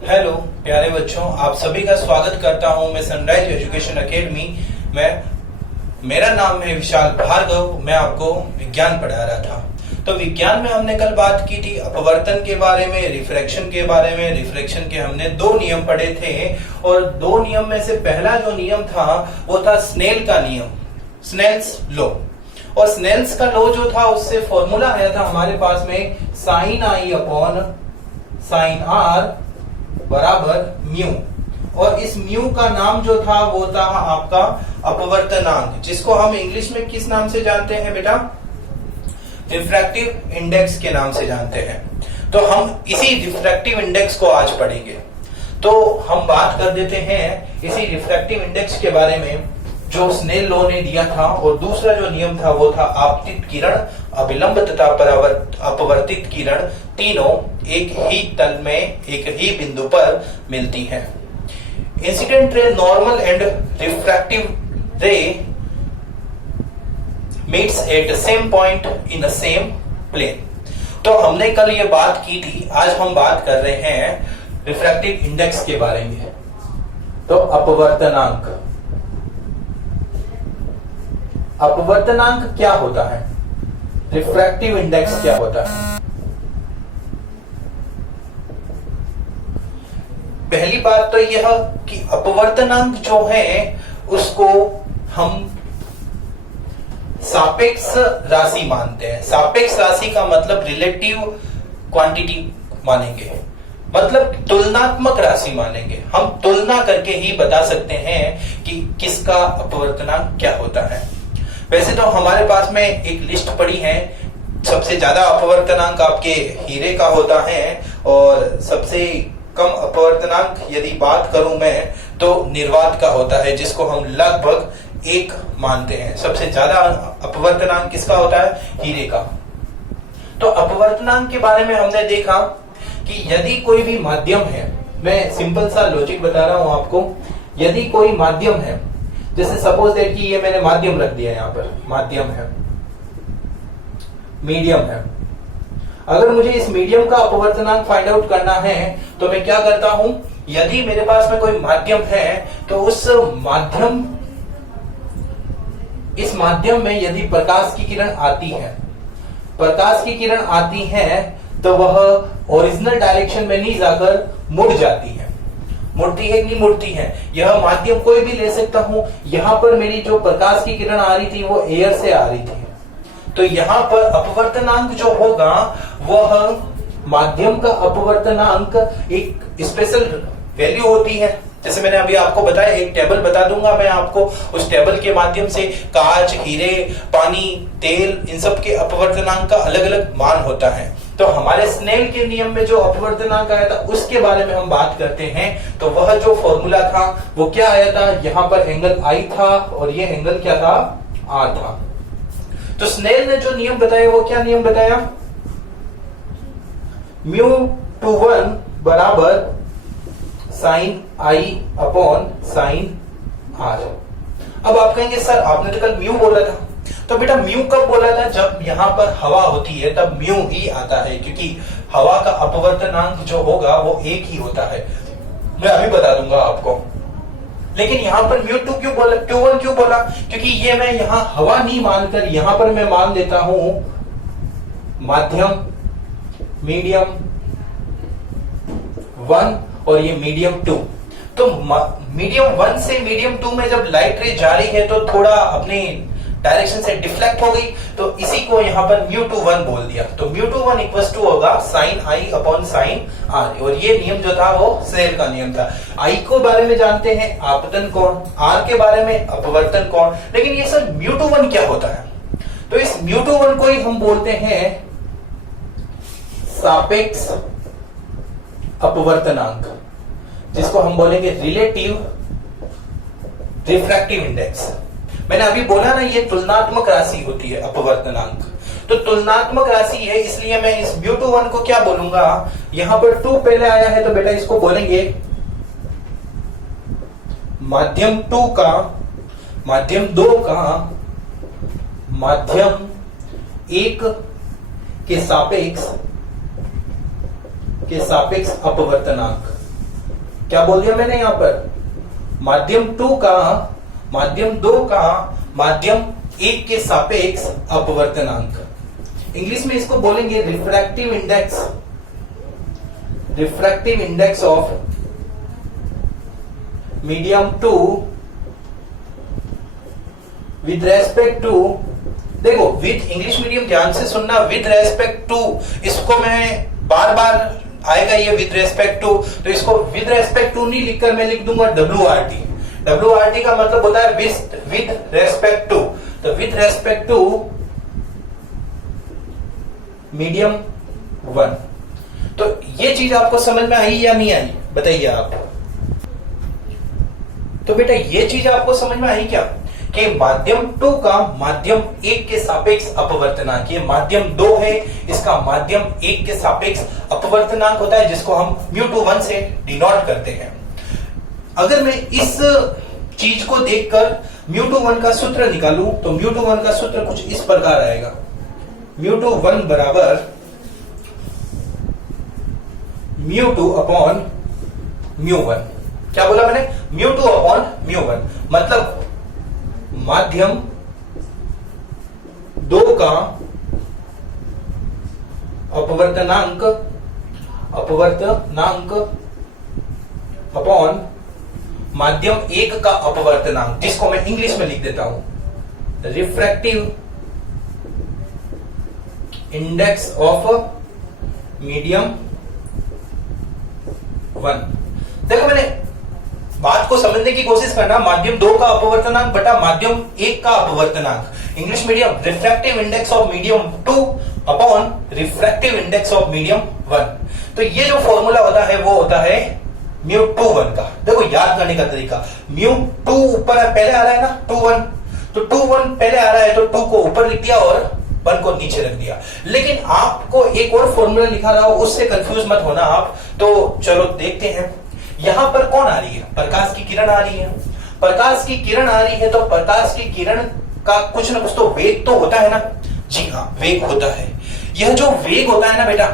Hello प्यारे बच्चों, आप सभी का स्वागत करता हूं मैं सनराइज एजुकेशन एकेडमी में। मेरा नाम है विशाल भार्गव। मैं आपको विज्ञान पढ़ा रहा था। तो विज्ञान में हमने कल बात की थी अपवर्तन के बारे में, रिफ्रैक्शन के बारे में। रिफ्रैक्शन के हमने दो नियम पढ़े थे और दो नियम में से पहला जो नियम था वो था स्नेल का नियम, स्नेल्स लॉ। और स्नेल्स का लॉ जो था उससे फॉर्मूला आया था हमारे पास में sine I upon sine R बराबर म्यू। और इस म्यू का नाम जो था वो था आपका अपवर्तनांक, जिसको हम इंग्लिश में किस नाम से जानते हैं बेटा? रिफ्रैक्टिव इंडेक्स के नाम से जानते हैं। तो हम इसी रिफ्रैक्टिव इंडेक्स को आज पढ़ेंगे। तो हम बात कर देते हैं इसी रिफ्रैक्टिव इंडेक्स के बारे में जो स्नेल लॉ ने दिया था। और दूसरा जो नियम था वो था आपतित किरण, अभिलंब तथा अपवर्तित किरण तीनों एक ही तल में एक ही बिंदु पर मिलती हैं। Incident ray, normal and refractive रे meets at same point in the same plane। तो हमने कल ये बात की थी, आज हम बात कर रहे हैं रिफ्रैक्टिव इंडेक्स के बारे में। तो अपवर्तनांक, अपवर्तनांक क्या होता है, रिफ्रैक्टिव इंडेक्स क्या होता है? पहली बात तो यह कि अपवर्तनांक जो है उसको हम सापेक्ष राशि मानते हैं। सापेक्ष राशि का मतलब रिलेटिव क्वांटिटी मानेंगे, मतलब तुलनात्मक राशि मानेंगे। हम तुलना करके ही बता सकते हैं कि किसका अपवर्तनांक क्या होता है। वैसे तो हमारे पास में एक लिस्ट पड़ी है। सबसे ज्यादा अपवर्तनांक आपके हीरे का होता है और सबसे कम अपवर्तनांक यदि बात करूं मैं तो निर्वात का होता है, जिसको हम लगभग एक मानते हैं। सबसे ज्यादा अपवर्तनांक किसका होता है? हीरे का। तो अपवर्तनांक के बारे में हमने देखा कि यदि कोई भी माध्यम है, मैं सिंपल सा लॉजिक बता रहा हूं आपको। यदि कोई माध्यम है, जैसे सपोज दैट कि ये मैंने माध्यम रख दिया, यहां पर माध्यम है, मीडियम है। अगर मुझे इस मीडियम का अपवर्तनांक फाइंड आउट करना है तो मैं क्या करता हूं, यदि मेरे पास में कोई माध्यम है तो इस माध्यम में यदि प्रकाश की किरण आती है, प्रकाश की किरण आती है तो वह ओरिजिनल डायरेक्शन में नहीं जाकर मुड़ जाती है। मुड़ती है कि नहीं मुड़ती है? यह माध्यम कोई भी ले सकता हूं। यहां पर मेरी जो प्रकाश की किरण आ रही थी वो एयर से आ रही थी, तो यहां पर अपवर्तनांक जो होगा वह माध्यम का अपवर्तनांक एक स्पेशल वैल्यू होती है। जैसे मैंने अभी आपको बताया, एक टेबल बता दूंगा मैं आपको, उस टेबल के माध्यम से कांच, हीरे, पानी, तेल, इन सब के अपवर्तनांक का अलग अलग मान होता है। तो हमारे स्नेल के नियम में जो अपवर्तनांक आया था उसके बारे में हम बात करते हैं। तो वह जो फॉर्मूला था वो क्या आया था, यहाँ पर एंगल आई था और ये एंगल क्या था? आर था। तो स्नेल ने जो नियम बताया वो क्या नियम बताया? μ21 बराबर sine I upon sine R. अब आप कहेंगे सर आपने तो कल म्यू बोला था। तो बेटा म्यू कब बोला था? जब यहां पर हवा होती है तब म्यू ही आता है, क्योंकि हवा का अपवर्तनांक जो होगा वो एक ही होता है। मैं अभी बता दूंगा आपको। लेकिन यहां पर μ2 क्यों बोला, μ1 क्यों बोला? क्योंकि ये मैं यहां हवा नहीं मानकर यहां पर मैं मान लेता हूं माध्यम, मीडियम 1 और ये मीडियम 2। तो मीडियम 1 से मीडियम 2 में जब लाइट रे जा रही है तो थोड़ा अपने डायरेक्शन से डिफ्लेक्ट हो गई, तो इसी को यहाँ पर μ21 बोल दिया। तो μ21 इक्वल्स टू होगा sine I upon sine R. और ये नियम जो था वो स्नेल का नियम था। आई को बारे में जानते हैं आपतन कोण, आर के बारे में अपवर्तन कोण। लेकिन ये सर μ21 क्या होता है? तो इस μ21 को ही हम बोलते हैं सापेक्ष अपवर्तनांक, जिसको हम बोलेंगे रिलेटिव रिफ्रैक्टिव इंडेक्स। मैंने अभी बोला ना ये तुलनात्मक राशि होती है अपवर्तनांक। तो तुलनात्मक राशि है, इसलिए मैं इस μ21 को क्या बोलूंगा, यहां पर 2 पहले आया है तो बेटा इसको बोलेंगे माध्यम 2 का, माध्यम 2 का, माध्यम 1 के सापेक्ष अपवर्तनांक। क्या बोल दिया मैंने यहां पर, माध्यम 2 का, माध्यम 2 का माध्यम 1 के सापेक्ष अपवर्तनांक, इंग्लिश में इसको बोलेंगे refractive index, refractive index of medium 2 with respect to, देखो विद, इंग्लिश मीडियम ध्यान से सुनना, विद रेस्पेक्ट टू, इसको मैं बार बार आएगा ये विद रेस्पेक्ट टू, तो इसको विद रेस्पेक्ट टू नहीं लिखकर मैं लिख दूंगा WRT, WRT का मतलब होता है विद रेस्पेक्ट टू, तो विद रेस्पेक्ट टू मीडियम 1। तो ये चीज आपको समझ में आई या नहीं आई, बताइए आप। तो बेटा ये चीज आपको समझ में आई क्या, कि माध्यम 2 का माध्यम 1 के सापेक्ष अपवर्तनांक, ये माध्यम 2 है, इसका माध्यम 1 के सापेक्ष अपवर्तनांक होता है, जिसको हम μ21 से डिनोट करते हैं। अगर मैं इस चीज को देखकर μ21 का सूत्र निकालूं, तो μ21 का सूत्र कुछ इस प्रकार आएगा, μ21 बराबर μ2 अपॉन μ1। क्या बोला मैंने, μ2 अपॉन μ1, मतलब माध्यम 2 का अपवर्तनांक अपॉन माध्यम 1 का अपवर्तनांक, जिसको मैं इंग्लिश में लिख देता हूं रिफ्रैक्टिव इंडेक्स ऑफ मीडियम 1। देखो मैंने बात को समझने की कोशिश करना, माध्यम 2 का अपवर्तनांक बटा माध्यम 1 का अपवर्तनांक, English medium refractive index of medium 2 upon refractive index of medium 1। तो ये जो फॉर्मूला होता है वो होता है μ21 का। देखो याद करने का तरीका, μ2 ऊपर पहले आ रहा है ना 21, तो 21 पहले आ रहा है तो 2 को ऊपर लिख दिया और 1 को नीचे रख दिया। लेकिन आपको एक और फॉर्मूला लिखा रहा हो, उससे कंफ्यूज मत होना आप। तो चलो देखते हैं, यहां पर कौन आ रही है, प्रकाश की किरण आ रही है, प्रकाश की किरण आ रही है, तो प्रकाश की किरण का कुछ ना कुछ तो वेग तो होता है ना, जी हाँ वेग होता है। यह जो वेग होता है ना बेटा,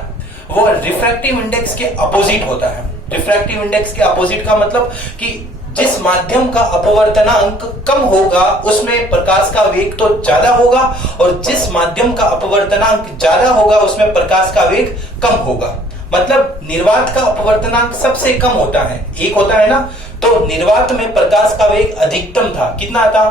वो रिफ्रैक्टिव इंडेक्स के अपोजिट होता है। रिफ्रैक्टिव इंडेक्स के अपोजिट का मतलब कि जिस माध्यम का अपवर्तनांक कम होगा उसमें प्रकाश का वेग तो ज्यादा होगा, और जिस माध्यम का अपवर्तनांक ज्यादा होगा उसमें प्रकाश का वेग कम होगा। मतलब निर्वात का अपवर्तनांक सबसे कम होता है, 1 होता है ना, तो निर्वात में प्रकाश का वेग अधिकतम था, कितना था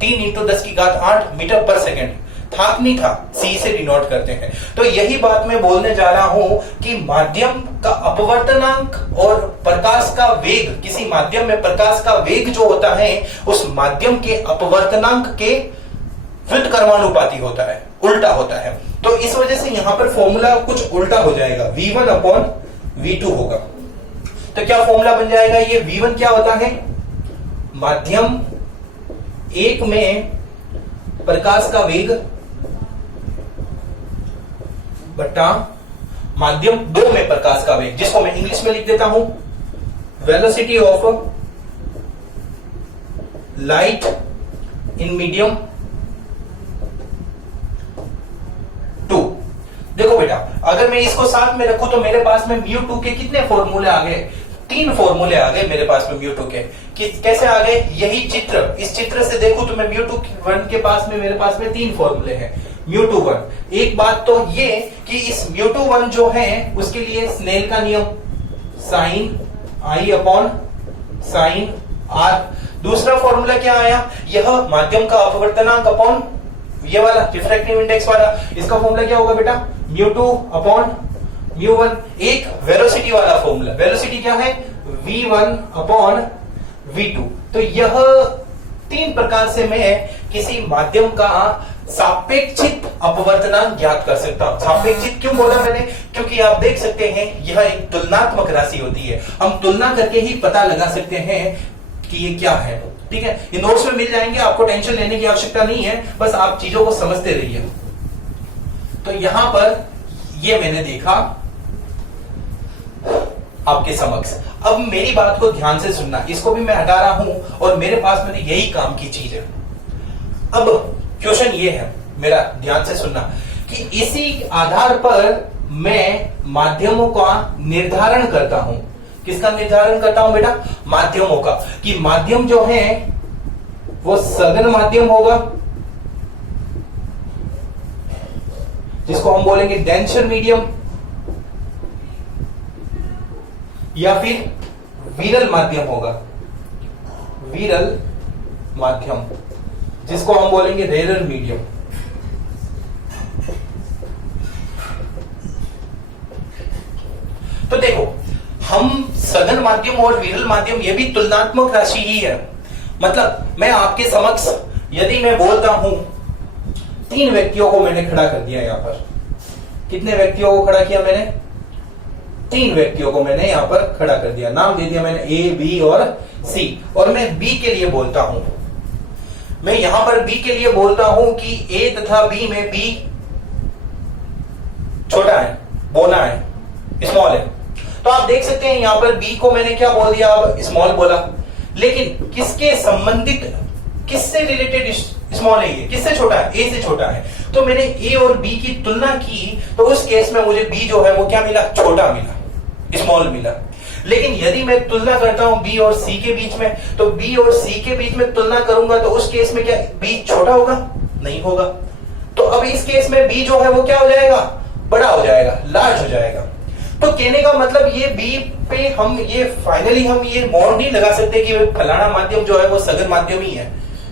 3 × 10⁸ मीटर पर सेकेंड, था नहीं था, C से डिनोट करते हैं। तो यही बात मैं बोलने जा रहा हूं कि माध्यम का अपवर्तनांक और प्रकाश का वेग, किसी माध्यम में प्रकाश का वेग जो होता है उस माध्यम के अपवर्तनांक के व्युत्क्रमानुपाती होता है, उल्टा होता है। तो इस वजह से यहां पर फॉर्मूला कुछ उल्टा हो जाएगा, V1 अपॉन V2 होगा। तो क्या फॉर्मूला बन जाएगा, ये V1 क्या होता है, माध्यम 1 में प्रकाश का वेग बटा माध्यम 2 में प्रकाश का वेग, जिसको मैं इंग्लिश में लिख देता हूं velocity of light in medium 2। देखो बेटा, अगर मैं इसको साथ में रखूं तो मेरे पास में μ2 के कितने फॉर्मूले आ गए, 3 फॉर्मूले आ गए मेरे पास में μ2 के। कैसे आ गए, यही चित्र, इस चित्र से देखूं तो मैं μ21 के पास में, मेरे पास में 3 फॉर्मूले हैं μ21। एक बात तो ये कि इस μ21 जो है उसके लिए स्नेल का नियम sine I upon sine R। दूसरा फॉर्मूला क्या आया, यह माध्यम का अपवर्तनांक अपॉन ये वाला रिफ्रैक्टिव इंडेक्स वाला, इसका फॉर्मूला क्या होगा बेटा μ2 अपॉन μ1। एक वेलोसिटी वाला फॉर्मूला, वेलोसिटी क्या है v1 अपॉन v2। तो यह 3 प्रकार से मैं किसी माध्यम का सापेक्षित अपवर्तनांक ज्ञात कर सकता हूं। सापेक्षित क्यों बोला मैंने, क्योंकि आप देख सकते हैं यह एक तुलनात्मक राशि होती है, हम तुलना करके ही पता लगा सकते हैं कि ये क्या है। ठीक है, ये नोट्स में मिल जाएंगे, आपको टेंशन लेने की आवश्यकता नहीं है, बस आप चीजों को समझते रहिए। तो यहां पर ये मैंने देखा आपके समक्ष। अब मेरी बात को ध्यान से सुनना, इसको भी मैं हटा रहा हूं और मेरे पास में यही काम की चीज है। अब क्वेश्चन ये है मेरा, ध्यान से सुनना, कि इसी आधार पर मैं माध्यमों का निर्धारण करता हूं। किसका निर्धारण करता हूं बेटा? माध्यमों का, कि माध्यम जो है वो सघन माध्यम होगा, जिसको हम बोलेंगे डेंसर मीडियम, या फिर विरल माध्यम होगा, विरल माध्यम, जिसको हम बोलेंगे रेरर मीडियम। तो देखो, हम सघन माध्यम और विरल माध्यम ये भी तुलनात्मक राशि ही है। मतलब मैं आपके समक्ष यदि मैं बोलता हूं 3 व्यक्तियों को मैंने खड़ा कर दिया यहां पर, कितने व्यक्तियों को खड़ा किया मैंने? 3 व्यक्तियों को मैंने यहां पर खड़ा कर दिया, नाम दे दिया मैंने ए, बी और सी, और मैं बी के लिए बोलता हूं, मैं यहां पर बी के लिए बोलता हूं कि ए तथा बी में बी छोटा है, बोना है, स्मॉल है। तो आप देख सकते हैं यहां पर बी को मैंने क्या बोल दिया, अब स्मॉल बोला, लेकिन किसके संबंधित, किससे रिलेटेड स्मॉल है ये, किससे छोटा है? ए से छोटा है। तो मैंने ए और बी की तुलना की, तो उस केस में मुझे बी जो है वो क्या मिला? छोटा मिला, स्मॉल मिला। लेकिन यदि मैं तुलना करता हूं बी और सी के बीच में, तो बी और सी के बीच में तुलना करूंगा, तो उस केस में क्या बी छोटा होगा? नहीं होगा। तो अब इस केस में बी जो है वो क्या हो जाएगा? बड़ा हो जाएगा, लार्ज हो जाएगा। तो कहने का मतलब ये बी पे हम ये फाइनली हम ये मोहर नहीं लगा सकते कि फलाना माध्यम जो है वो सघन माध्यम ही है,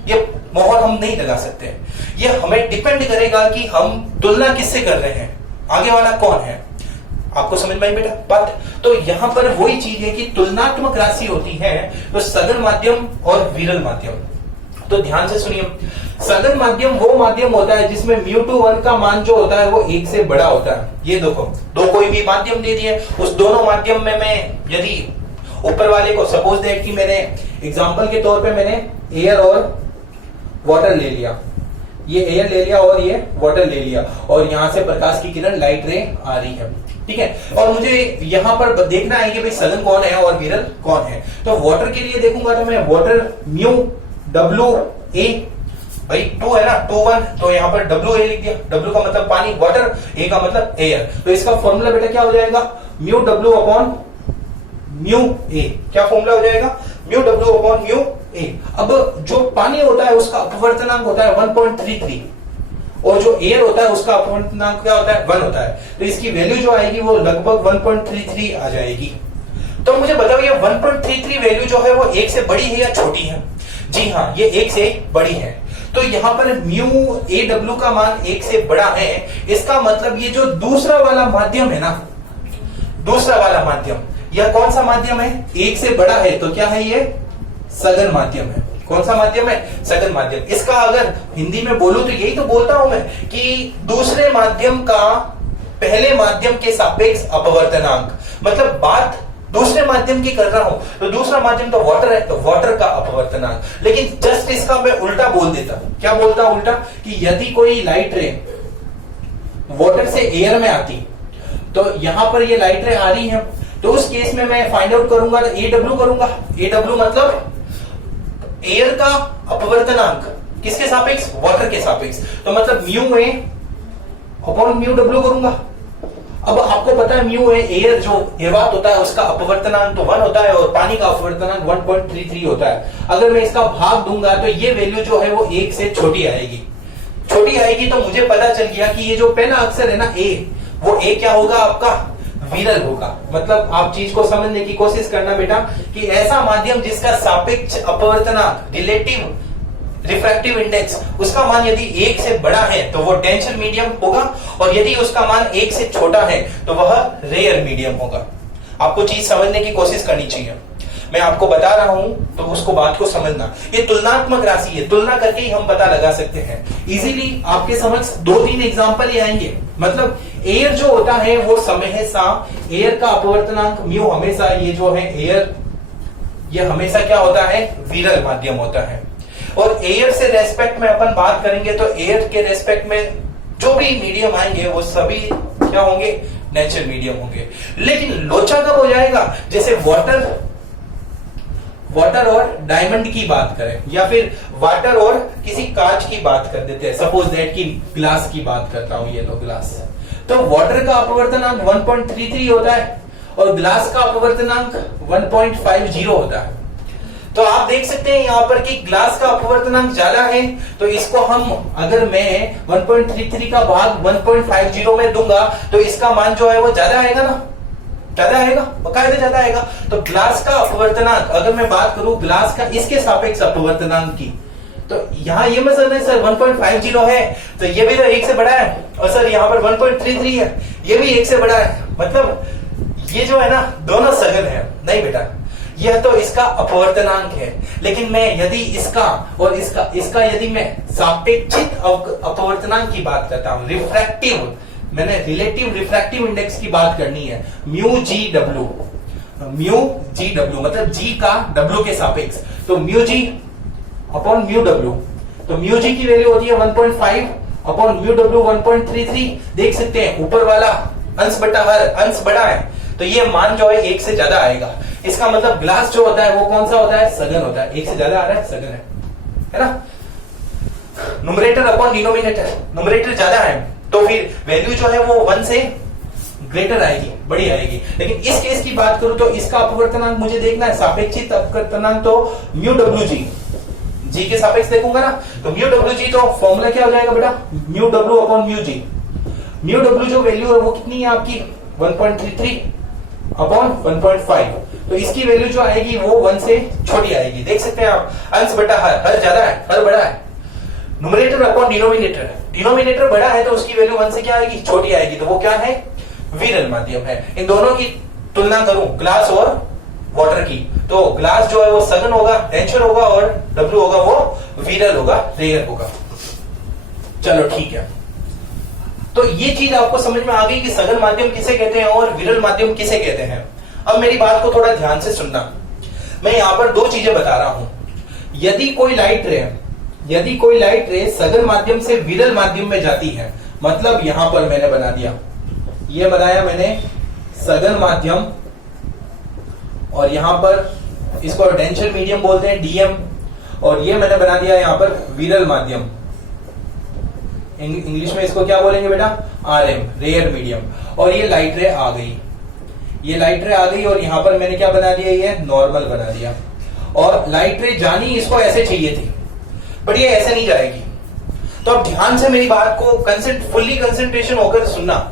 ये मोहर हम नहीं लगा सकते। ये हमें डिपेंड करेगा कि हम तुलना किससे कर रहे हैं, आगे वाला कौन है। आपको समझ में आई बेटा बात? तो यहां पर वही चीज है कि तुलनात्मक राशि होती है तो सघन माध्यम और विरल माध्यम। तो ध्यान से सुनिए, सघन माध्यम वो माध्यम होता है जिसमें μ2 का मान जो होता है वो 1 से बड़ा होता है। ये देखो, दो कोई भी माध्यम दे दिए, उस दोनों माध्यम में मैं यदि ऊपर वाले को सपोज दैट कि मैंने एग्जांपल के तौर पे मैंने एयर और वाटर ले लिया, ये एयर ले लिया और ये वाटर ले लिया, और यहां से प्रकाश की किरण लाइट रे आ रही है, ठीक है। और मुझे यहां पर देखना है कि भाई सघन कौन है और विरल कौन है। तो वाटर के लिए देखूंगा तो मैं वाटर म्यू डब्ल्यू ए, भाई 2 है ना, 2 1, तो यहां पर डब्ल्यू ए लिख दिया। डब्ल्यू का मतलब पानी, वाटर, ए का मतलब एयर। तो इसका फॉर्मूला बेटा क्या हो जाएगा? Mu W upon mu A. क्या फॉर्मूला हो जाएगा? Mu W upon mu A. अब जो पानी होता है उसका अपवर्तनांक होता है 1.33, और जो एयर होता है उसका अपवर्तनांक क्या होता है? 1 होता है। तो इसकी वैल्यू जो आएगी वो लगभग 1.33 आ जाएगी। तो मुझे बताओ ये 1.33 वैल्यू जो है वो 1 से बड़ी है या छोटी है? जी हाँ, ये 1 से बड़ी है। तो यहां पर म्यू ए डब्ल्यू का मान 1 से बड़ा है, इसका मतलब ये जो दूसरा वाला माध्यम है ना, दूसरा वाला माध्यम, यह कौन सा माध्यम है? 1 से बड़ा है, तो क्या है? ये सघन माध्यम है। कौन सा माध्यम है? सघन माध्यम। इसका अगर हिंदी में बोलूं तो यही तो बोलता हूं मैं कि दूसरे माध्यम का पहले माध्यम के सापेक्ष अपवर्तनांक, मतलब बात दूसरे माध्यम की कर रहा हूं, तो दूसरा माध्यम तो वाटर है, तो वाटर का अपवर्तनांक। लेकिन जस्ट इसका मैं उल्टा बोल देता। क्या बोलता उल्टा? कि यदि कोई लाइट रे वाटर से एयर में आती, तो यहां पर ये लाइट रे आ रही है, तो उस केस में मैं फाइंड आउट करूंगा तो ए डब्ल्यू करूंगा। ए डब्ल्यू मतलब एयर का अपवर्तनांक किसके सापेक्ष? वाटर के सापेक्ष। तो मतलब mu A upon mu W करूंगा। अब आपको पता है म्यू ए, एयर जो निर्वात होता है उसका अपवर्तनांक तो 1 होता है, और पानी का अपवर्तनांक 1.33 होता है। अगर मैं इसका भाग दूंगा तो ये वैल्यू जो है वो 1 से छोटी आएगी। छोटी आएगी तो मुझे पता चल गया कि ये जो पहला अक्षर है ना ए, वो ए क्या होगा? आपका विरल होगा। मतलब आप चीज को समझने की कोशिश करना बेटा कि ऐसा माध्यम जिसका सापेक्ष अपवर्तनांक, रिलेटिव रिफ्रैक्टिव इंडेक्स, उसका मान यदि 1 से बड़ा है तो वो डेंसर मीडियम होगा, और यदि उसका मान 1 से छोटा है तो वह रेयर मीडियम होगा। आपको चीज समझने की कोशिश करनी चाहिए। मैं आपको बता रहा हूं तो उसको बात को समझना। ये तुलनात्मक राशि है, तुलना करके ही हम पता लगा सकते हैं। इजीली आपके समझ 2-3 एग्जांपल ही आएंगे। मतलब एयर जो होता है वो हमेशा एयर का अपवर्तनांक म्यू, हमेशा ये जो है एयर, ये हमेशा क्या होता है? विरल माध्यम होता है। और एयर से रेस्पेक्ट में अपन बात करेंगे तो एयर के रेस्पेक्ट में जो भी मीडियम आएंगे वो सभी क्या होंगे? नेचुरल मीडियम होंगे। लेकिन लोचा कब हो जाएगा? जैसे वाटर और डायमंड की बात करें, या फिर वाटर और किसी कांच की बात कर देते हैं। सपोज दैट कि ग्लास की बात करता हूं, ये लो ग्लास। तो वाटर का अपवर्तनांक 1.33 होता है, और ग्लास का अपवर्तनांक 1.50 होता है। तो आप देख सकते हैं यहां पर कि ग्लास का अपवर्तनांक ज्यादा है, तो इसको हम अगर मैं 1.33 का भाग 1.50 में दूंगा तो इसका मान जो है वो ज्यादा आएगा ना, ज्यादा आएगा, बकायदा ज्यादा आएगा। तो ग्लास का अपवर्तनांक अगर मैं बात करूं ग्लास का इसके सापेक्ष अपवर्तनांक की, तो यहां ये मत समझना सर 1.50 है तो ये भी तो 1 से बड़ा है, और सर यहां पर 1.33 है ये भी 1 से बड़ा है, मतलब ये जो है ना दोनों सघन है। नहीं बेटा, यह तो इसका अपवर्तनांक है, लेकिन मैं यदि इसका और इसका यदि मैं सापेक्षिक अपवर्तनांक की बात करता हूं, रिफ्रैक्टिव, मैंने रिलेटिव रिफ्रैक्टिव इंडेक्स की बात करनी है, म्यू जी डब्ल्यू मतलब जी का डब्ल्यू के सापेक्ष, तो mu G upon mu W, तो म्यू जी की वैल्यू होती है 1.5 अपॉन म्यू डब्ल्यू 1.33। देख सकते हैं ऊपर वाला अंश बटा हर अंश बड़ा है, तो ये मान जो है 1 से ज्यादा आएगा। इसका मतलब ग्लास जो होता है वो कौन सा होता है, सघन होता है। 1 से ज्यादा आ रहा है, सघन है ना। न्यूमरेटर अपॉन डिनोमिनेटर, न्यूमरेटर ज्यादा है तो फिर वैल्यू जो है वो 1 से ग्रेटर आएगी, बड़ी आएगी। लेकिन इस केस की बात करूं तो इसका अपवर्तनांक मुझे देखना है, सापेक्षिक अपवर्तनांक तो म्यू डब्ल्यू जी के सापेक्ष देखूंगा ना, तो म्यू डब्ल्यू जी तो फॉर्मूला क्या हो जाएगा बेटा, mu W upon mu G. Mu W जो वैल्यू है वो कितनी है आपकी 1.33 अपॉन 1.5, तो इसकी वैल्यू जो आएगी वो 1 से छोटी आएगी। देख सकते हैं आप, अंश बटा हर ज्यादा है, हर बड़ा है। न्यूमरेटर अपॉन डिनोमिनेटर, डिनोमिनेटर बड़ा है तो उसकी वैल्यू 1 से क्या आएगी, छोटी आएगी, तो वो क्या है, विरल माध्यम है। इन दोनों की तुलना करूं ग्लास और वाटर की, तो ग्लास जो है वो सघन होगा, डेंचर होगा, और डब्ल्यू होगा वो विरल होगा, रेयर होगा। चलो ठीक है, तो ये चीज आपको समझ में आ गई कि सघन माध्यम किसे कहते हैं और विरल माध्यम किसे कहते हैं। अब मेरी बात को थोड़ा ध्यान से सुनना, मैं यहां पर 2 चीजें बता रहा हूं। यदि कोई लाइट रे सघन माध्यम से विरल माध्यम में जाती है, मतलब यहां पर मैंने बना दिया, ये बनाया मैंने सघन माध्यम, और यहां पर इसको डेंचर मीडियम बोलते हैं डीएम, और ये मैंने बना दिया यहां पर विरल माध्यम, इंग्लिश में इसको क्या बोलेंगे बेटा, आरएम, रेयर मीडियम। और ये लाइट रे आ गई, ये लाइट रे आ गई, और यहां पर मैंने क्या बना दिया, ये नॉर्मल बना दिया। और लाइट रे जानी इसको ऐसे चाहिए थी, बट ये ऐसे नहीं जाएगी। तो अब ध्यान से मेरी बात को फुल्ली कंसंट्रेशन होकर सुनना।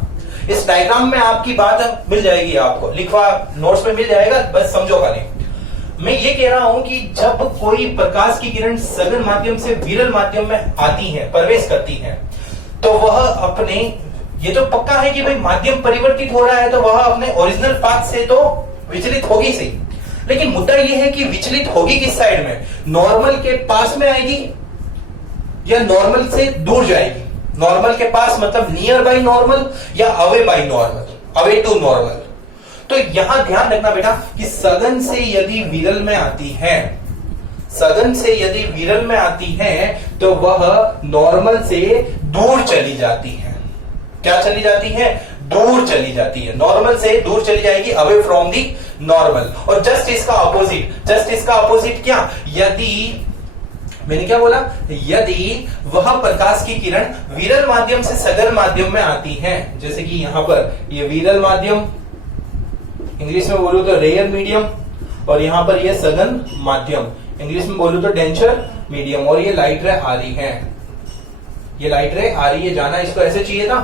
इस डायग्राम में आपकी बात मिल जाएगी, आपको लिखवा नोट्स में मिल जाएगा, बस समझो खाली। मैं ये कह रहा हूं कि जब कोई प्रकाश की किरण सघन माध्यम से विरल माध्यम में आती है, प्रवेश करती है, तो वह अपने, ये तो पक्का है कि भाई माध्यम परिवर्तित हो रहा है, तो वह अपने ओरिजिनल पाथ से तो विचलित होगी सही, लेकिन मुद्दा यह है कि विचलित होगी किस साइड में, नॉर्मल के पास में आएगी या नॉर्मल से दूर जाएगी। नॉर्मल के पास मतलब नियर बाई नॉर्मल या away by normal, away to normal. तो यहां ध्यान रखना बेटा कि सघन से यदि विरल में आती है, सघन से यदि विरल में आती है तो वह नॉर्मल से दूर चली जाती है। क्या चली जाती है, दूर चली जाती है, नॉर्मल से दूर चली जाएगी, अवे फ्रॉम दी नॉर्मल। और जस्ट इसका अपोजिट क्या, यदि मैंने क्या बोला, यदि वह प्रकाश की किरण विरल माध्यम से सघन माध्यम में आती है, जैसे कि यहां पर ये विरल माध्यम, इंग्लिश में बोलूं तो रेयर मीडियम, और यहां पर ये सघन माध्यम, इंग्लिश में बोलूं तो डेंचर मीडियम, और ये लाइट रे आ रही है, ये लाइट रे आ रही है, जाना इसको ऐसे चाहिए था,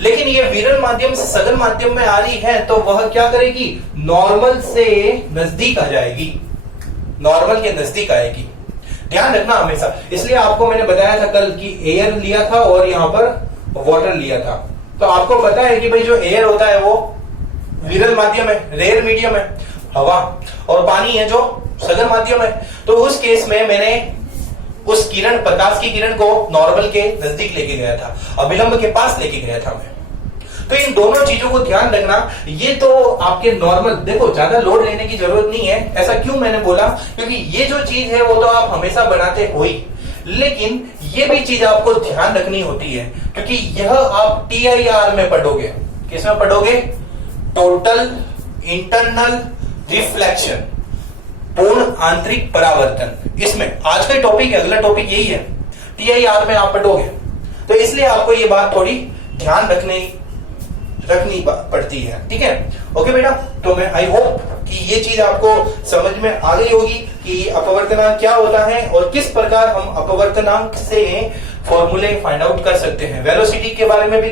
लेकिन ये विरल माध्यम से सघन माध्यम में आ रही है, तो वह क्या करेगी, नॉर्मल से नजदीक आ जाएगी, नॉर्मल के नजदीक आएगी। ध्यान रखना हमेशा, इसलिए आपको मैंने बताया था कल कि एयर लिया था और यहां पर वाटर लिया था, तो आपको पता है कि भाई जो एयर होता है वो विरल माध्यम है, रेयर मीडियम है, हवा, और पानी है जो सघन माध्यम है। तो उस केस में मैंने उस किरण, प्रकाश की किरण को नॉर्मल के नजदीक लेके गया था, अभिलंब के पास लेके गया था मैं। तो इन दोनों चीजों को ध्यान रखना। ये तो आपके नॉर्मल, देखो ज्यादा लोड लेने की जरूरत नहीं है। ऐसा क्यों मैंने बोला, क्योंकि ये जो चीज है वो तो आप हमेशा बनाते हो ही, लेकिन ये भी चीज आपको ध्यान रखनी होती है, क्योंकि यह आप TIR में पढ़ोगे। किसमें पढ़ोगे, टोटल इंटरनल रिफ्लेक्शन, पूर्ण आंतरिक परावर्तन। इसमें आज का टॉपिक है, अगला टॉपिक यही है, TIR में आप पढ़ोगे। तो इसलिए आपको ये बात थोड़ी ध्यान रखनी पड़ती है। ठीक है, ओके बेटा। तो मैं आई होप कि ये चीज आपको समझ में आ गई होगी कि अपवर्तनांक क्या होता है और किस प्रकार हम अपवर्तनांक से फॉर्मूले फाइंड आउट कर सकते हैं। वेलोसिटी के बारे में भी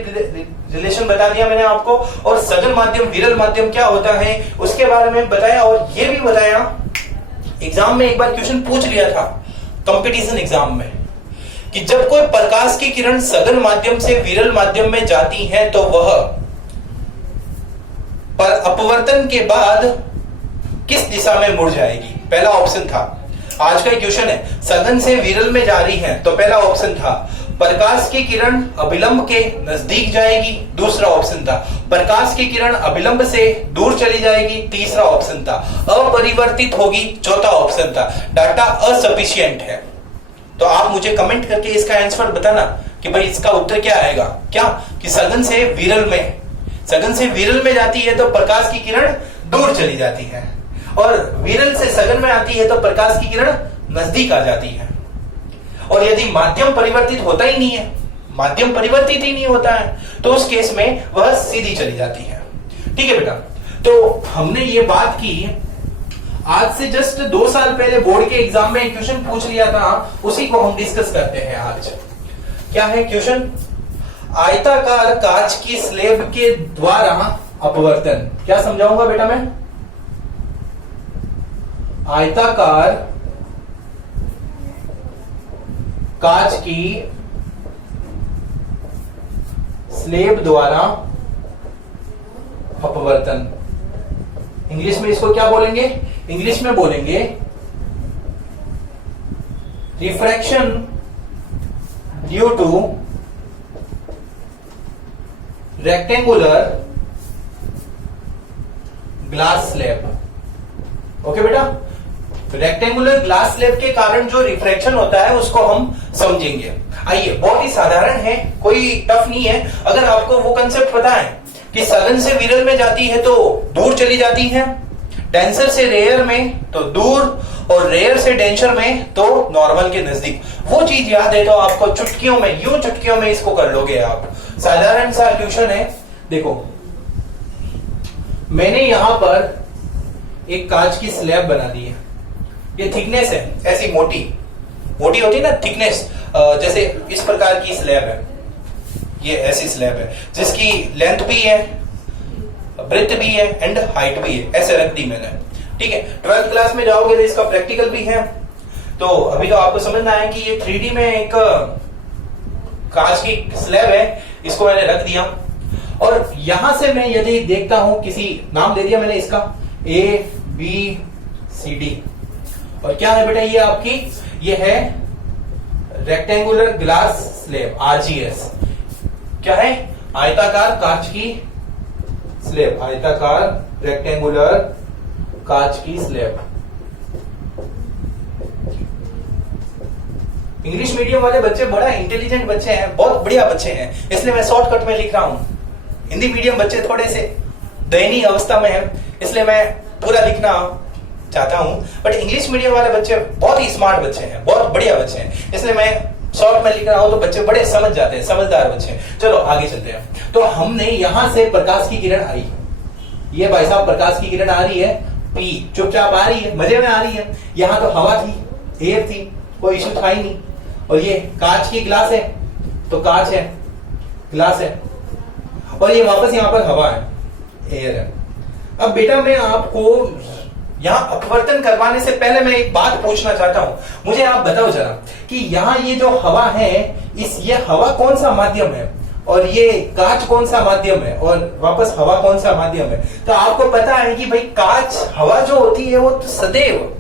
रिलेशन बता दिया मैंने आपको, और सघन माध्यम विरल माध्यम क्या होता है उसके बारे में बताया, और ये भी बताया एग्जाम में एक बार क्वेश्चन पूछ लिया था कंपटीशन एग्जाम में कि जब कोई प्रकाश की किरण सघन माध्यम से विरल माध्यम में जाती है तो वह पर अपवर्तन के बाद किस दिशा में मुड़ जाएगी। पहला ऑप्शन था, आज का क्वेश्चन है, सघन से विरल में जा रही है तो पहला ऑप्शन था प्रकाश की किरण अभिलंब के नजदीक जाएगी, दूसरा ऑप्शन था प्रकाश की किरण अभिलंब से दूर चली जाएगी, तीसरा ऑप्शन था अपरिवर्तित होगी, चौथा ऑप्शन था डाटा असफिशिएंट है। तो आप मुझे कमेंट करके इसका आंसर बताना कि भाई इसका उत्तर क्या आएगा। क्या कि सघन से विरल में जाती है तो प्रकाश की किरण दूर चली जाती है, और विरल से सघन में आती है तो प्रकाश की किरण नजदीक आ जाती है। और यदि माध्यम परिवर्तित होता ही नहीं है, माध्यम परिवर्तित ही नहीं होता है, तो उस केस में वह सीधी चली जाती है। ठीक है बेटा, तो हमने ये बात की, आज से जस्ट 2 साल पहले बोर्ड के एग्जाम में क्वेश्चन पूछ लिया था, उसी को हम डिस्कस करते हैं आज। क्या है क्वेश्चन? आयताकार कांच की स्लेब के द्वारा अपवर्तन। क्या समझाऊंगा बेटा मैं? आयताकार कांच की स्लेब द्वारा अपवर्तन। इंग्लिश में इसको क्या बोलेंगे? इंग्लिश में बोलेंगे refraction due two rectangular glass slab. Okay बेटा, रेक्टेंगुलर ग्लास स्लैब के कारण जो रिफ्रैक्शन होता है उसको हम समझेंगे। आइए, बहुत ही साधारण है, कोई टफ नहीं है। अगर आपको वो कंसेप्ट पता है कि सघन से विरल में जाती है तो दूर चली जाती है, डेंसर से रेयर में तो दूर, और रेयर से डेंसर में तो नॉर्मल के नजदीक, वो चीज याद है तो आपको चुटकियों में इसको कर लोगे आप। साधारण सा क्वेश्चन है, देखो मैंने यहां पर एक कांच की स्लैब बना दी है, ये थिकनेस है, ऐसी मोटी होती है ना थिकनेस, जैसे इस प्रकार की स्लैब है, ये ऐसी स्लैब है जिसकी लेंथ भी है, ब्रेथ भी है एंड हाइट भी है, ऐसे रख दी मैंने। ठीक है, 12th क्लास में जाओगे तो इसका प्रैक्टिकल भी है। तो अभी तो आपको समझना है कि ये 3D में एक कांच की स्लैब है, इसको मैंने रख दिया, और यहां से मैं यदि देखता हूं, किसी नाम दे दिया मैंने इसका ABCD, और क्या है बेटा ये आपकी, ये है रेक्टेंगुलर ग्लास स्लैब RGS। क्या है? आयताकार कांच की स्लैब, आयताकार रेक्टेंगुलर कांच की स्लैब। इंग्लिश मीडियम वाले बच्चे बड़ा इंटेलिजेंट बच्चे हैं, बहुत बढ़िया बच्चे हैं, इसलिए मैं शॉर्टकट में लिख रहा हूं। हिंदी मीडियम बच्चे थोड़े से दयनीय अवस्था में हैं, इसलिए मैं पूरा लिखना चाहता हूं, बट इंग्लिश मीडियम वाले बच्चे बहुत ही स्मार्ट बच्चे हैं, बहुत बढ़िया बच्चे हैं, इसलिए मैं शॉर्ट में लिख रहा हूं, तो बच्चे बड़े समझ जाते हैं, समझदार बच्चे हैं। चलो आगे चलते हैं। तो हमने यहां से प्रकाश की किरण आई, ये भाई साहब प्रकाश की किरण आ रही है, P चुपचाप आ रही है, मजे में आ रही है। यहां तो हवा थी, एयर थी, कोई इश्यू था ही नहीं, और ये कांच की ग्लास है तो कांच है, ग्लास है, और ये वापस यहां पर हवा है, एयर है। अब बेटा मैं आपको यहां अपवर्तन करवाने से पहले मैं एक बात पूछना चाहता हूं, मुझे आप बताओ जरा कि यहां ये जो हवा है, ये हवा कौन सा माध्यम है, और ये कांच कौन सा माध्यम है, और वापस हवा कौन सा माध्यम है। तो आपको पता है कि भाई कांच, हवा जो होती है वो तो सदैव,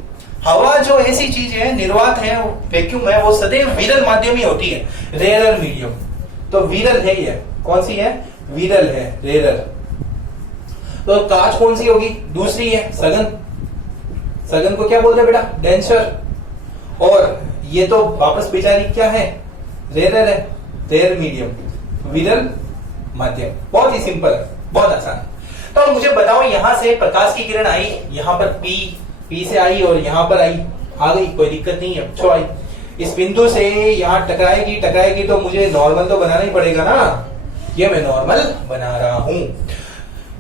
हवा जो ऐसी चीज है, निर्वात है, वैक्यूम है, वो सदैव विरल माध्यम ही होती है, रेयर मीडियम। तो विरल है, ये कौन सी है? विरल है, रेयर। तो कांच कौन सी होगी? दूसरी है सघन। सघन को क्या बोलते हैं बेटा? डेंसर। और ये तो वापस बेचारी क्या है? रेयर है, रेयर मीडियम, विरल माध्यम। बहुत ही सिंपल है, बहुत आसान। तो मुझे बताओ, यहां से प्रकाश की किरण आई, यहां पर P से आई और यहां पर आई, आ गई, कोई दिक्कत नहीं है, छो आई। इस बिंदु से यहां टकराएगी तो मुझे नॉर्मल तो बनाना ही पड़ेगा ना। ये मैं नॉर्मल बना रहा हूं।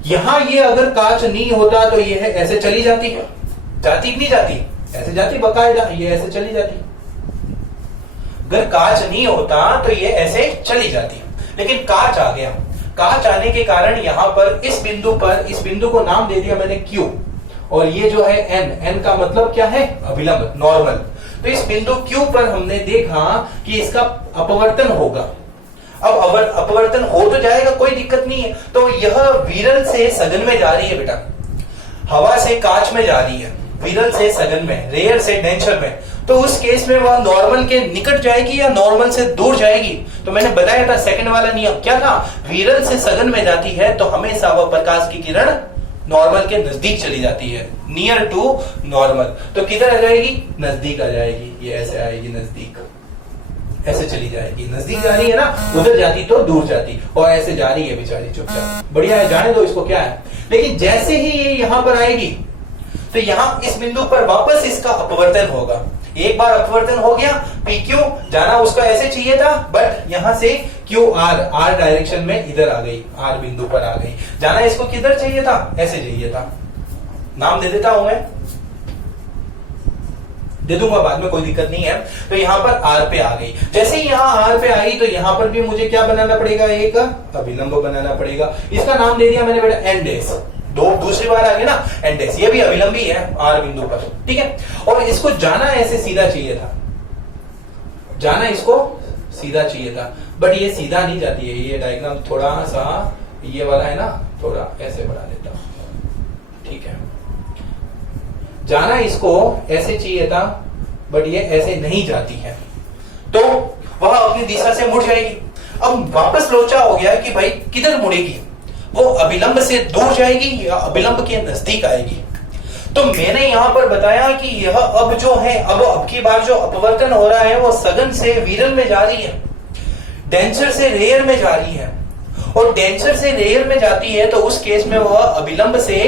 यहां ये अगर कांच नहीं होता तो ये ऐसे चली जाती कि नहीं जाती? ऐसे जाती बकायदा, ये ऐसे चली जाती। अगर कांच नहीं होता तो ये ऐसे चली जाती, लेकिन कांच आ गया। कांच आने के कारण यहां पर इस बिंदु को नाम दे दिया मैंने Q, और ये जो है N का मतलब क्या है? अभिलंब, नॉर्मल। तो इस बिंदु Q पर हमने देखा कि इसका अपवर्तन होगा। अब अपवर्तन हो तो जाएगा, कोई दिक्कत नहीं है। तो यह विरल से सघन में जा रही है बेटा, हवा से कांच में जा रही है, विरल से सघन में, रेयर से डेंसर में। तो उस केस में वह नॉर्मल के निकट जाएगी या नॉर्मल से दूर जाएगी? तो मैंने बताया था सेकंड वाला नियम क्या था, विरल से सघन में जाती है तो हमेशा वह प्रकाश की किरण नॉर्मल के नजदीक चली जाती है, नियर टू नॉर्मल। तो किधर आ जाएगी? नजदीक आ जाएगी, ये ऐसे आएगी नजदीक, ऐसे चली जाएगी। नजदीक जा रही है ना, उधर जाती तो दूर जाती, और ऐसे जा रही है बेचारी चुपचाप। बढ़िया है, जाने दो इसको, क्या है। लेकिन जैसे ही ये यहां पर आएगी तो यहां इस बिंदु पर वापस इसका अपवर्तन होगा। एक बार अपवर्तन हो गया, PQ जाना उसका ऐसे चाहिए था, बट यहां से QR डायरेक्शन में इधर आ गई, R बिंदु पर आ गई। जाना इसको किधर चाहिए था? ऐसे चाहिए था। नाम दे देता हूं मैं, दे दूंगा बाद में, कोई दिक्कत नहीं है। तो यहां पर R पे आ गई। जैसे ही यहां R पे आई तो यहां पर भी मुझे क्या बनाना पड़ेगा? एक अभिलंब बनाना पड़ेगा। इसका नाम दे दिया मैंने बेटा N डैश। दूसरी बार आ गई ना N डैश, ये भी अभिलंबी है R बिंदु पर, ठीक है। और इसको जाना ऐसे सीधा चाहिए था, जाना इसको सीधा चाहिए था, बट ये सीधा नहीं जाती है। ये डायग्राम थोड़ा सा ये वाला है ना, थोड़ा ऐसे बढ़ा देता हूं, ठीक है। जाना इसको ऐसे चाहिए था, बट ये ऐसे नहीं जाती है, तो वह अपनी दिशा से मुड़ जाएगी। अब वापस लोचा हो गया कि भाई किधर मुड़ेगी, वो अभिलंब से दूर जाएगी या अभिलंब के नजदीक आएगी। तो मैंने यहां पर बताया कि यह अब जो है, अब की बार जो अपवर्तन हो रहा है वो सघन से विरल में जा रही है, डेंसर से रेयर में जा रही है। और डेंसर से रेयर में जाती है तो उस केस में वह अभिलंब से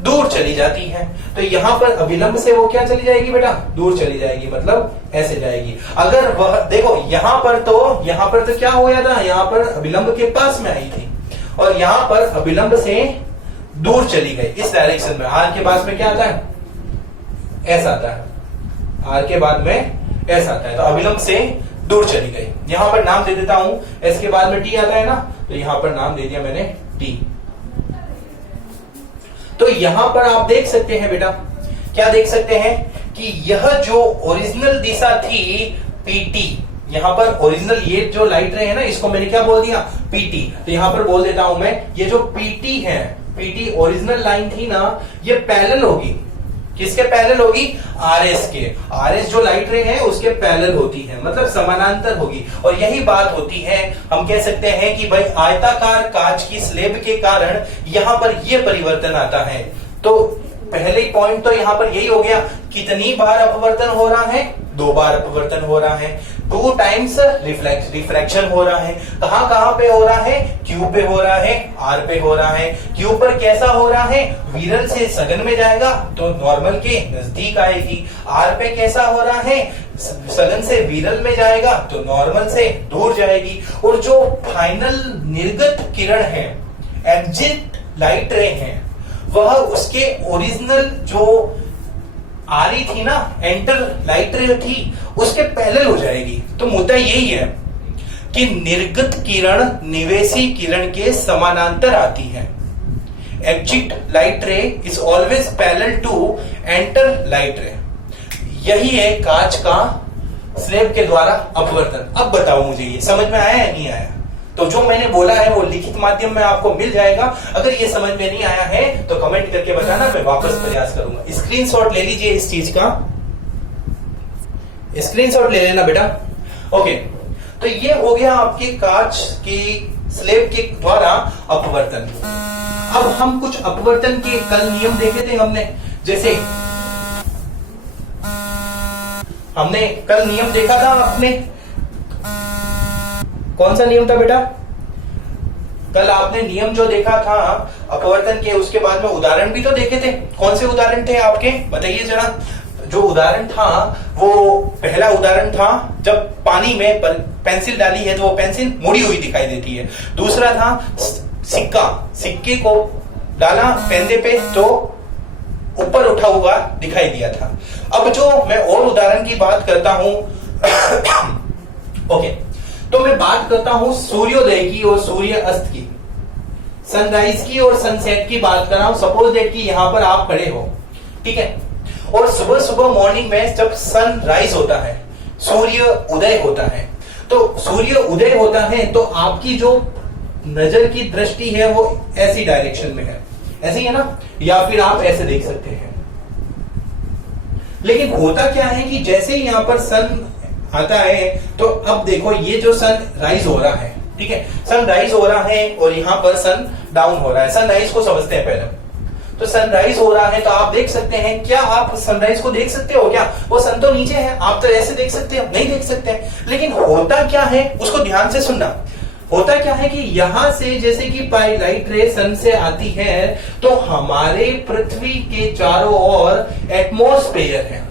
दूर चली जाती है। तो यहां पर अभिलंब से वो क्या चली जाएगी बेटा? दूर चली जाएगी, मतलब ऐसे जाएगी। अगर वह देखो यहां पर तो क्या हो गया था, यहां पर अभिलंब के पास में आई थी, और यहां पर अभिलंब से दूर चली गई इस डायरेक्शन में। R के बाद में क्या आता है? ऐसा आता है, R के बाद में ऐसा आता है, तो अभिलंब से दूर चली गई। यहां पर नाम दे देता हूं, S के बाद में T आता है ना, तो यहां पर नाम दे दिया मैंने T। तो यहां पर आप देख सकते हैं बेटा, क्या देख सकते हैं कि यह जो ओरिजिनल दिशा थी PT, यहां पर ओरिजिनल ये जो लाइट रे है ना, इसको मैंने क्या बोल दिया? PT। तो यहां पर बोल देता हूं मैं, ये जो PT है, PT ओरिजिनल लाइन थी ना, ये पैरेलल होगी। किसके पैरेलल होगी? RS के। RS जो लाइट रे है उसके पैरेलल होती है, मतलब समानांतर होगी। और यही बात होती है, हम कह सकते हैं कि भाई आयताकार कांच की स्लेब के कारण यहां पर ये परिवर्तन आता है। तो पहले पॉइंट तो यहां पर यही हो गया, कितनी बार अपवर्तन हो रहा है? 2 बार अपवर्तन हो रहा है, 2 टाइम्स रिफ्रैक्शन हो रहा है। कहां पे हो रहा है? Q पे हो रहा है, R पे हो रहा है। Q पर कैसा हो रहा है? विरल से सघन में जाएगा तो नॉर्मल के नजदीक आएगी। R पे कैसा हो रहा है? सघन से विरल में जाएगा तो नॉर्मल से दूर जाएगी। और जो फाइनल निर्गत किरण है, एग्जिट लाइट रे है, वह उसके ओरिजिनल जो आ रही थी ना, एंटर लाइट रे थी, उसके पैरेलल हो जाएगी। तो मुद्दा यही है कि निर्गत किरण निवेशी किरण के समानांतर आती है। Exit light ray is always parallel to enter light ray. यही है कांच का स्लेब के द्वारा अपवर्तन। अब बताओ मुझे ये समझ में आया या नहीं आया? तो जो मैंने बोला है वो लिखित माध्यम में आपको मिल जाएगा। अगर ये समझ में नहीं आया है तो कमेंट करके बताना, मैं वापस प्रयास करूंगा। स्क्रीनशॉट ले लीजिए इस चीज का, स्क्रीनशॉट ले लेना बेटा। ओके, तो ये हो गया आपके कांच की स्लेब के द्वारा अपवर्तन। अब हम कुछ अपवर्तन के कल नियम देखे थे हमने, जैसे हमने कल नियम देखा था आपने, कौन सा नियम था बेटा? कल आपने नियम जो देखा था अपवर्तन के, उसके बाद में उदाहरण भी तो देखे थे। कौन से उदाहरण थे आपके, बताइए जरा। जो उदाहरण था वो पहला उदाहरण था जब पानी में पेंसिल डाली है तो वो पेंसिल मुड़ी हुई दिखाई देती है। दूसरा था सिक्का, सिक्के को डाला पेंदे पे तो ऊपर उठा हुआ दिखाई दिया था। अब जो मैं और उदाहरण की बात करता हूं ओके, तो मैं बात करता हूं सूर्योदय की और सूर्य अस्त की, सनराइज की और सनसेट की बात कर रहा हूं। सपोज दैट कि यहां पर आप खड़े हो, ठीक है, और सुबह सुबह मॉर्निंग में जब सनराइज होता है, सूर्य उदय होता है, तो सूर्य उदय होता है तो आपकी जो नजर की दृष्टि है वो ऐसी डायरेक्शन में है, ऐसी है ना, या फिर आप ऐसे देख सकते हैं। लेकिन होता क्या है कि जैसे ही यहां पर सन आता है तो अब देखो ये जो सन राइज हो रहा है, ठीक है, सन राइज हो रहा है और यहां पर सन डाउन हो रहा है। सनराइज को समझते हैं पहले। तो सनराइज हो रहा है तो आप देख सकते हैं, क्या आप सनराइज को देख सकते हो क्या? वो सन तो नीचे है, आप तो ऐसे देख सकते हो? नहीं देख सकते हैं। लेकिन होता क्या है उसको ध्यान से सुनना। होता क्या है कि यहां से जैसे कि लाइट रे सन से आती है तो हमारे पृथ्वी के चारों ओर एटमॉस्फेयर है,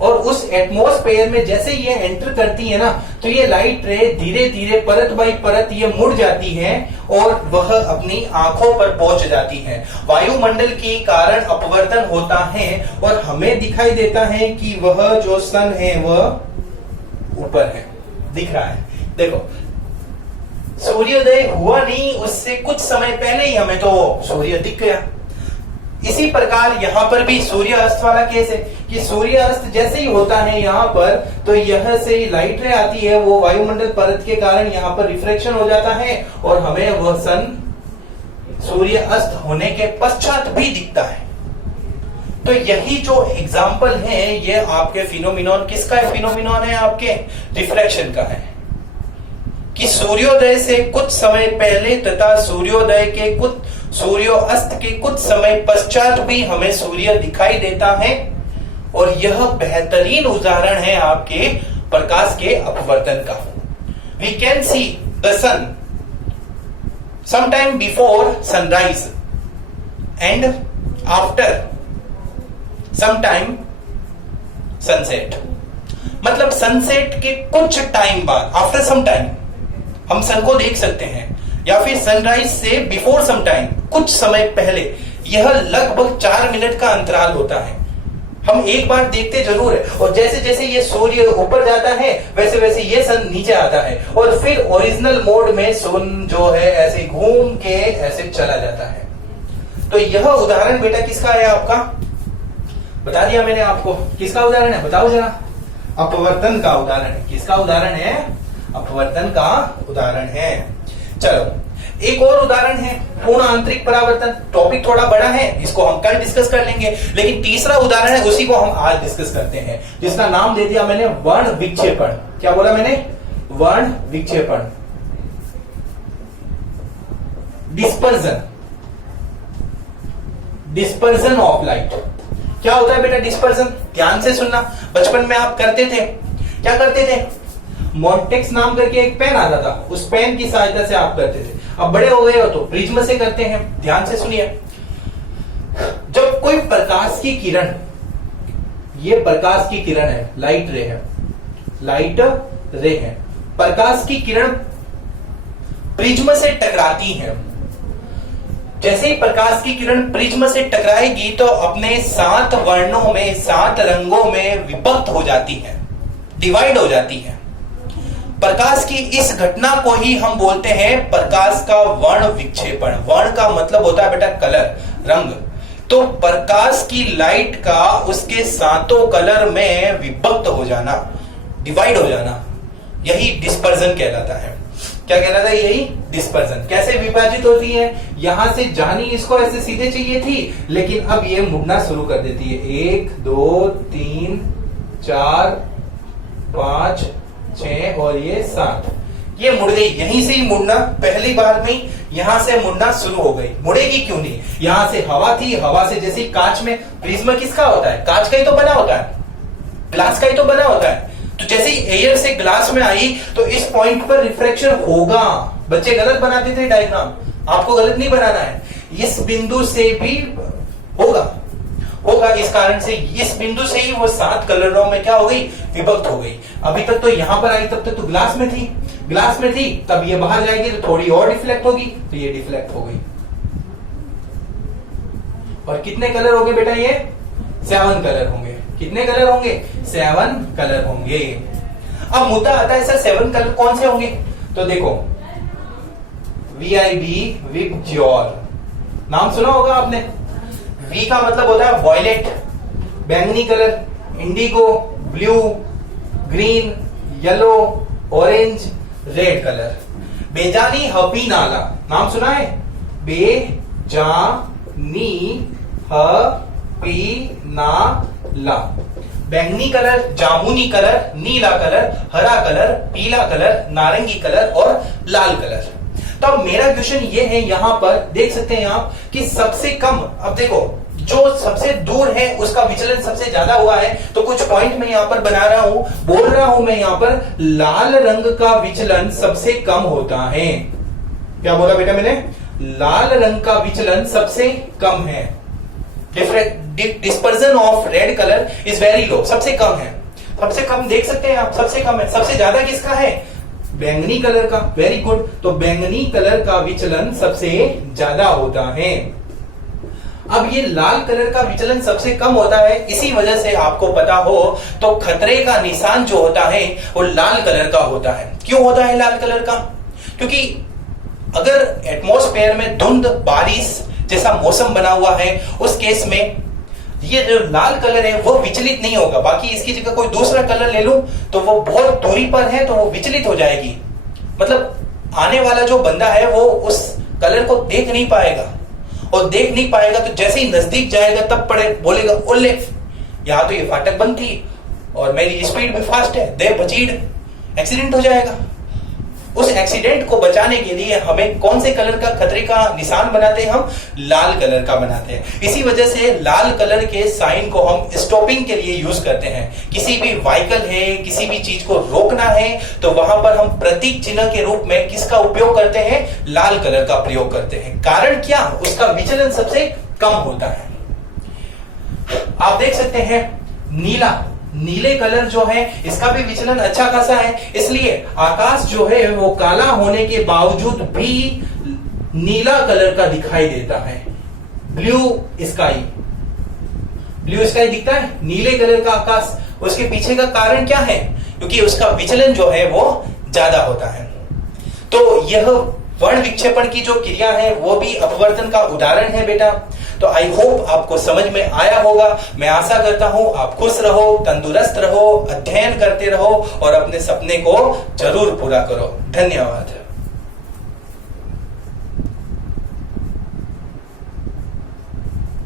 और उस एटमॉस्फेयर में जैसे ये एंटर करती है ना तो ये लाइट रे धीरे धीरे परत बाई परत ये मुड़ जाती है और वह अपनी आंखों पर पहुंच जाती है। वायुमंडल के कारण अपवर्तन होता है और हमें दिखाई देता है कि वह जो सन है वह ऊपर है, दिख रहा है। देखो सूर्योदय हुआ नहीं, उससे कुछ समय पहले ही हमें तो सूर्य दिख गया। इसी प्रकार यहां पर भी सूर्य अस्त वाला केस है कि सूर्य अस्त जैसे ही होता है यहां पर तो यह से लाइट रे आती है, वो वायुमंडल परत के कारण यहां पर रिफ्लेक्शन हो जाता है और हमें वह सन सूर्य अस्त होने के पश्चात भी दिखता है। तो यही जो एग्जाम्पल है ये आपके फिनोमिनॉन, किसका है फिनोमिनॉन है? आपके रिफ्लेक्शन का है कि सूर्योदय से कुछ समय पहले तथा सूर्योदय के सूर्यास्त के कुछ समय पश्चात भी हमें सूर्य दिखाई देता है। और यह बेहतरीन उदाहरण है आपके प्रकाश के अपवर्तन का। We can see the sun sometime before sunrise and after sometime sunset। मतलब सनसेट के कुछ टाइम बाद, आफ्टर सम टाइम हम सन को देख सकते हैं, या फिर सनराइज से बिफोर सम टाइम, कुछ समय पहले। यह लगभग 4 मिनट का अंतराल होता है। हम एक बार देखते जरूर है, और जैसे जैसे ये सूर्य ऊपर जाता है वैसे वैसे ये सन नीचे आता है, और फिर ओरिजिनल मोड में सन जो है ऐसे घूम के ऐसे चला जाता है। तो यह उदाहरण बेटा किसका है? आपका बता दिया मैंने आपको। किसका उदाहरण है बताओ जरा? अपवर्तन का उदाहरण है। किसका उदाहरण है? अपवर्तन का उदाहरण है। चलो एक और उदाहरण है पूर्ण आंतरिक परावर्तन। टॉपिक थोड़ा बड़ा है, इसको हम कल डिस्कस कर लेंगे, लेकिन तीसरा उदाहरण है उसी को हम आज डिस्कस करते हैं, जिसका नाम दे दिया मैंने वर्ण विक्षेपण। क्या बोला मैंने? वर्ण विक्षेपण, डिस्पर्जन, डिस्पर्जन ऑफ लाइट। क्या होता है बेटा डिस्पर्जन? ध्यान से सुनना। बचपन में आप करते थे, क्या करते थे? मॉन्टेक्स नाम करके एक पेन आता था, उस पेन की सहायता से आप करते थे। अब बड़े हो गए हो तो प्रिज्म से करते हैं। ध्यान से सुनिए, जब कोई प्रकाश की किरण, ये प्रकाश की किरण है, लाइट रे है, लाइट रे है, प्रकाश की किरण प्रिज्म से टकराती है। जैसे ही प्रकाश की किरण प्रिज्म से टकराएगी तो अपने 7 वर्णों में, 7 रंगों में विभक्त हो जाती है, डिवाइड हो जाती है। प्रकाश की इस घटना को ही हम बोलते हैं प्रकाश का वर्ण विक्षेपण। वर्ण का मतलब होता है बेटा कलर, रंग। तो प्रकाश की लाइट का उसके 7 कलर में विभक्त हो जाना, डिवाइड हो जाना, यही डिस्पर्जन कहलाता है। क्या कहलाता है? यही डिस्पर्जन। कैसे विभाजित होती है? यहां से जानी इसको ऐसे सीधे चाहिए थी, लेकिन अब ये मुड़ना शुरू कर देती है। 1 2 3 4 5 6 और ये 7, ये मुड़ गई। यहीं से ही मुड़ना, पहली बार में यहां से मुड़ना शुरू हो गई। मुड़ेगी क्यों नहीं? यहां से हवा थी, हवा से जैसे कांच में, प्रिज्म किसका होता है? कांच का ही तो बना होता है, ग्लास का ही तो बना होता है। तो जैसे ही एयर से ग्लास में आई तो इस पॉइंट पर रिफ्रैक्शन होगा। बच्चे गलत बनाते थे डायग्राम, आपको गलत नहीं बनाना है, इस बिंदु से भी होगा। होगा। इस कारण से इस बिंदु से ही वो 7 कलरों में क्या हो गई, विभक्त हो गई। अभी तक तो यहां पर आई, तब तक तो ग्लास में थी, तब ये बाहर जाएगी तो थोड़ी और डिफ्लेक्ट होगी, तो ये डिफ्लेक्ट हो गई। और कितने कलर होंगे बेटा, ये 7 कलर होंगे। कितने कलर होंगे, 7 कलर होंगे। अब मुद्दा आता है सर 7 कलर कौन से होंगे, तो देखो VIB विबज्योर नाम सुना होगा आपने। V का मतलब होता है वॉयलेट, बैंगनी colour, indigo, blue, green, yellow, orange, red colour. बेजानी हपी नाला नाम सुना है, बेजानी हपी नाला। बैंगनी कलर, जामुनी कलर, नीला कलर, हरा कलर, पीला कलर, नारंगी कलर और लाल कलर। तो अब मेरा क्वेश्चन ये है, यहां पर देख सकते हैं आप कि सबसे कम, अब देखो जो सबसे दूर है उसका विचलन सबसे ज्यादा हुआ है, तो कुछ पॉइंट मैं यहां पर बना रहा हूं, बोल रहा हूं मैं यहां पर लाल रंग का विचलन सबसे कम होता है। क्या बोला बेटा मैंने, लाल रंग का विचलन सबसे कम है। Dispersion of red colour is very low, सबसे कम है। सबसे कम देख सकते हैं आप, सबसे कम है। सबसे ज्यादा किसका है, बैंगनी कलर का। वेरी गुड, तो बैंगनी कलर का विचलन सबसे ज्यादा होता है। अब ये लाल कलर का विचलन सबसे कम होता है, इसी वजह से आपको पता हो तो खतरे का निशान जो होता है वो लाल कलर का होता है। क्यों होता है लाल कलर का, क्योंकि अगर एटमॉस्फेयर में धुंध, बारिश जैसा मौसम बना हुआ है, उस केस में ये जो लाल कलर है वो विचलित नहीं होगा। बाकी इसकी जगह कोई दूसरा कलर ले लूं तो वो बहुत दूरी पर है तो वो विचलित हो जाएगी, मतलब आने वाला जो बंदा है वो उस कलर को देख नहीं पाएगा, और देख नहीं पाएगा तो जैसे ही नजदीक जाएगा तब बोलेगा ओले, यहां तो ये फाटक बंद थी और मेरी स्पीड भी फास्ट है, दे बचीड़, एक्सीडेंट हो जाएगा। उस एक्सीडेंट को बचाने के लिए हमें कौन से कलर का खतरे का निशान बनाते हैं, हम लाल कलर का बनाते हैं। इसी वजह से लाल कलर के साइन को हम स्टॉपिंग के लिए यूज करते हैं। किसी भी व्हीकल है, किसी भी चीज को रोकना है तो वहां पर हम प्रतीक चिन्ह के रूप में किसका उपयोग करते हैं, लाल कलर का प्रयोग करते हैं। कारण क्या, उसका विचलन सबसे कम होता है। आप देख सकते हैं नीला, नीले कलर जो है इसका भी विचलन अच्छा खासा है, इसलिए आकाश जो है वो काला होने के बावजूद भी नीला कलर का दिखाई देता है। ब्लू स्काई दिखता है, नीले कलर का आकाश। उसके पीछे का कारण क्या है, क्योंकि उसका विचलन जो है वो ज्यादा होता है। तो यह वर्ण विक्षेपण की जो क्रिया है वो भी अपवर्तन का उदाहरण है बेटा। तो आई होप आपको समझ में आया होगा। मैं आशा करता हूं आप खुश रहो, तंदुरुस्त रहो, अध्ययन करते रहो और अपने सपने को जरूर पूरा करो। धन्यवाद।